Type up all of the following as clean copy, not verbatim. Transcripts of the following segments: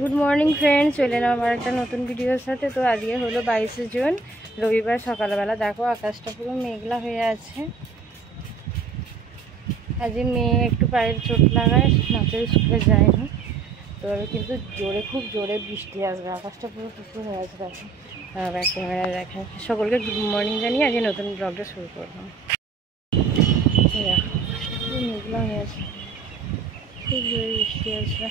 Good morning friends, চলে এলাম আমার একটা নতুন ভিডিওর সাথে। তো আজকে হলো 22শে জুন, রবিবার। সকালবেলা দেখো আকাশটা পুরো মেঘলা হয়ে আছে। আজকে মেয়ে একটু পায়ের চোট লাগায়, নাচের স্কুলে যায়নি। তো কিন্তু খুব জোরে বৃষ্টি আসবে, আকাশটা পুরো টুকরো হয়ে আছে। দেখো ব্যাক ক্যামেরা দেখায়। সকলকে গুড মর্নিং জানিয়ে আজকে নতুন ব্লগটা শুরু করলাম। দেখো পুরো মেঘলা হয়ে আছে, খুব জোরে বৃষ্টি আসবে।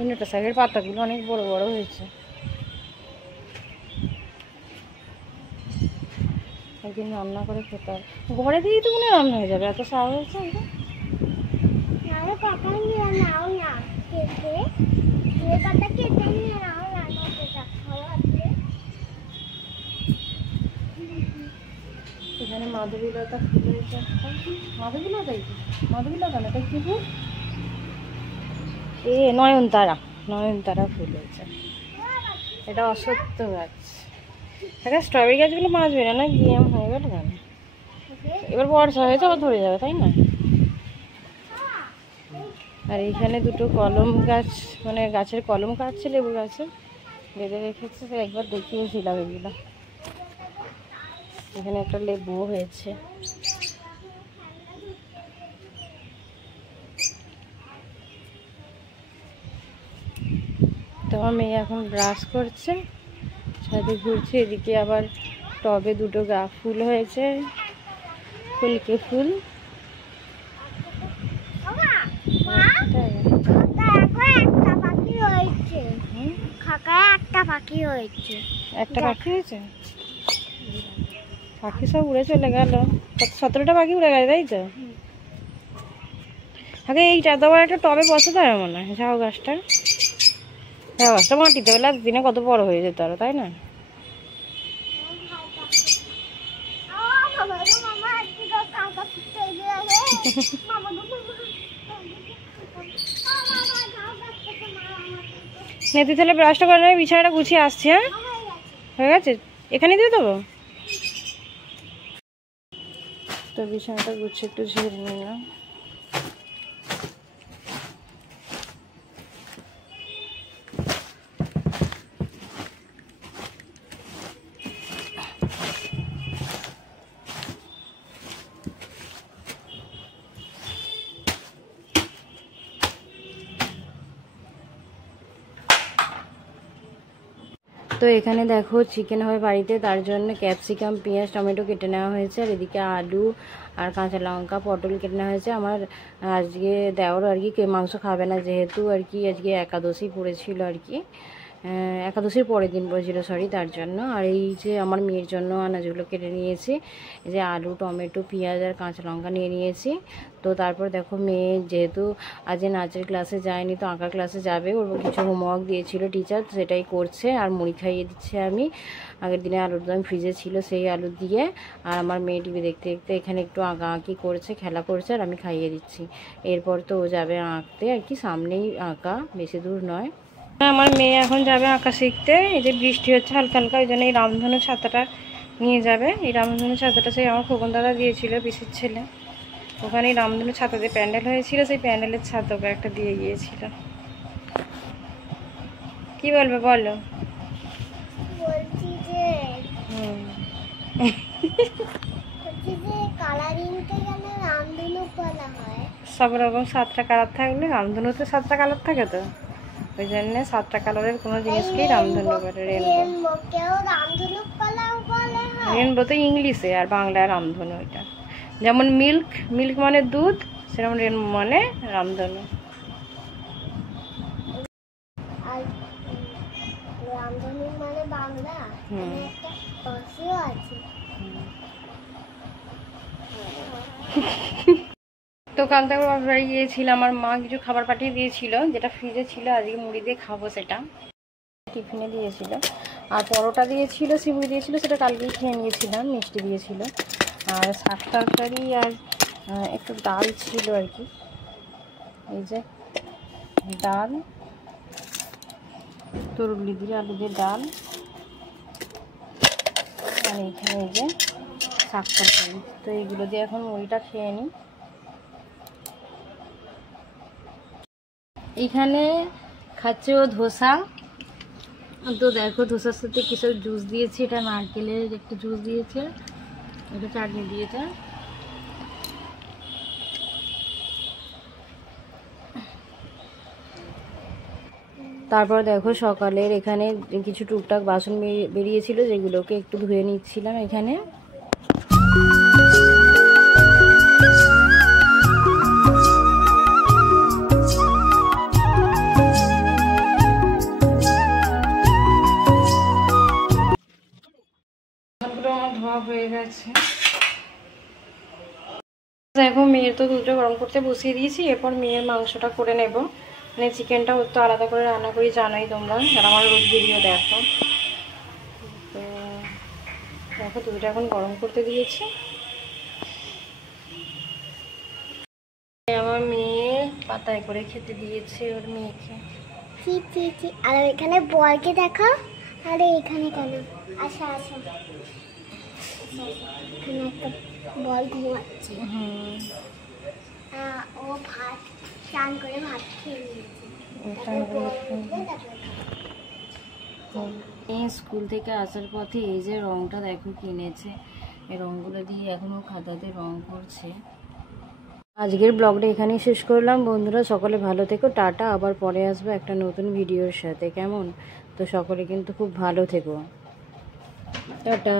এই নোটা শাকের পাতাগুলো অনেক বড় বড় হয়েছে, একদিন রান্না করে খেতে হবে। ঘরে দিয়েই তো মনে রান্না হয়ে যাবে, এত শাক হয়েছে। এখানে মাধবীলতা ফুল হয়েছে একটা। মাধবীলতাই তো, মাধবীলতা না, তাই কি ফুল? নয়নতারা ফুল হয়েছে। এটা অসত্য গাছ। এটা স্ট্রবেরি গাছগুলো বাঁচবে না, গিয়ে হয়ে গেল কেন? এবার বর্ষা হয়েছে, আবার ধরে যাবে, তাই না? আর এইখানে দুটো কলম গাছ, মানে গাছের কলম কাটছে, লেবু গাছে বেঁধে রেখেছে। একবার দেখিয়েছিলাম এগুলো। এখানে একটা লেবু হয়েছে। তো আমার মেয়ে এখন ব্রাশ করছে, ছাদে ঘুরছে। এদিকে আবার টবে দুটো ফুল হয়েছে, ফুলকে ফুল। একটা পাখি হয়েছে, পাখি সব উড়ে চলে গেল। 17টা পাখি উড়ে গেছে, তাই তো? আগে এইটা তো আবার একটা টবে বসাতে হবে মনে হয়, ঝাউ গাছটা। ঝাউ গাছটা মাটিতে বেলা দিনে কত বড় হয়ে যেত আরো, তাই না? নেতি তাহলে ব্রাশটা করে নেবে, বিছানাটা গুছিয়ে আসছি। হ্যাঁ, হয়ে গেছে, এখানে দিয়ে দেবো। তো বিছানাটা গুছিয়ে একটু ঝেড়ে নিলাম। তো এখানে দেখো চিকেন হবে বাড়িতে, তার জন্য ক্যাপসিকাম, পেঁয়াজ, টমেটো কেটে নেওয়া হয়েছে। আর এদিকে আলু আর কাঁচা লঙ্কা, পটল কেটে নেওয়া হয়েছে। আমার আজকে দেওর আর কি মাংস খাবে না, যেহেতু আর কি আজকে একাদশী পড়েছিল আর কি, একাদশীর পরের দিন পড়েছিল, সরি, তার জন্য। আর এই যে আমার মেয়ের জন্য আনাজগুলো কেটে নিয়েছি, এই যে আলু, টমেটো, পেঁয়াজ আর কাঁচা লঙ্কা নিয়ে নিয়েছি। তো তারপর দেখো মেয়ে যেহেতু আজ নাচের ক্লাসে যায়নি, তো আঁকার ক্লাসে যাবে। ওর কিছু হোমওয়ার্ক দিয়েছিল টিচার, সেটাই করছে। আর মুড়ি খাইয়ে দিচ্ছে আমি। আগের দিনে আলুর দম ফ্রিজে ছিল, সেই আলু দিয়ে। আর আমার মেয়ে টিভি দেখতে দেখতে এখানে একটু আঁকি করছে, খেলা করছে, আর আমি খাইয়ে দিচ্ছি। এরপর তো ও যাবে আঁকতে আর কি, সামনেই আঁকা, বেশি দূর নয়। আমার মেয়ে এখন যাবে আঁকা শিখতে। এই যে বৃষ্টি হচ্ছে হালকা হালকা, ওই জন্য এই রামধনু ছাতাটা নিয়ে যাবে। এই রামধনু ছাতাটা সেই আমার খোকন দাদা দিয়েছিল, পিসির ছেলে। ওখানে রামধনু ছাতা দিয়ে প্যান্ডেল হয়েছিল, সেই প্যান্ডেলের ছাতাকে একটা দিয়ে গিয়েছিল। কি বলবে বলো? সব রকম 7টা কালার থাকলে রামধনুতে 7টা কালার থাকে, তো ওই জন্য 7টা কালারের কোনো জিনিসকেই রামধনু বলে। রেনবো তো ইংলিশে, আর বাংলায় রামধনু। এটা যেমন মিল্ক, মিল্ক মানে দুধ, সেরকম রেনবো মানে রামধনু। তো কাল থেকে বাপের বাড়ি গিয়েছিলাম, আমার মা কিছু খাবার পাঠিয়ে দিয়েছিল, যেটা ফ্রিজে ছিল। আজকে মুড়ি দিয়ে খাবো, সেটা টিফিনে দিয়েছিল। আর পরোটা দিয়েছিল, সিমুড়ি দিয়েছিল, সেটা কালকেই খেয়ে নিয়েছিলাম। মিষ্টি দিয়েছিল, আর শাক তরকারি, আর একটু ডাল ছিল আর কি। এই যে ডাল, তরুলি দিয়ে আলু দিয়ে ডাল, আর এইখানে এই যে শাক তরকারি। তো এইগুলো দিয়ে এখন মুড়িটা খেয়ে নিই। এখানে খাচ্ছে ও ধোসা। তো দেখো ধোসার সাথে কিসব জুস দিয়েছে, এটা নারকেলের একটু জুস দিয়েছে, এটা চাটনি দিয়েছে। তারপর দেখো সকালের এখানে কিছু টুকটাক বাসন বেরিয়েছিল, যেগুলোকে একটু ধুয়ে নিচ্ছিলাম এখানে। ধোয়া হয়ে গেছে। দেখো মেয়ের তো দুধটা গরম করতে বসিয়ে দিয়েছি, এরপর মেয়ের মাংসটা করে নেব। মানে চিকেনটা ওর তো আলাদা করে রান্না করি, জানোই তোমরা যারা আমার রোজ ভিডিও দেখো। তো দেখো দুধটা এখন গরম করতে দিয়েছি। আমার মেয়ে পাতায় করে খেতে দিয়েছে ওর মেয়েকে। আর এখানে বলকে দেখা, আরে এখানে কেন? আচ্ছা আচ্ছা, এখানে একটা বল ঘুমাচ্ছে। ও ভাত চান করে ভাত খেয়ে নিয়েছে। স্কুল থেকে আসার পথে এই যে রংটা দেখো কিনেছে, এই রংগুলো দিয়ে এখনো খাতাতে রং করছে। আজকের ব্লগটা এখানেই শেষ করলাম বন্ধুরা, সকলে ভালো থেকো, টাটা। আবার পরে আসবো একটা নতুন ভিডিওর সাথে, কেমন? তো সকলে কিন্তু খুব ভালো থেকো, টাটা।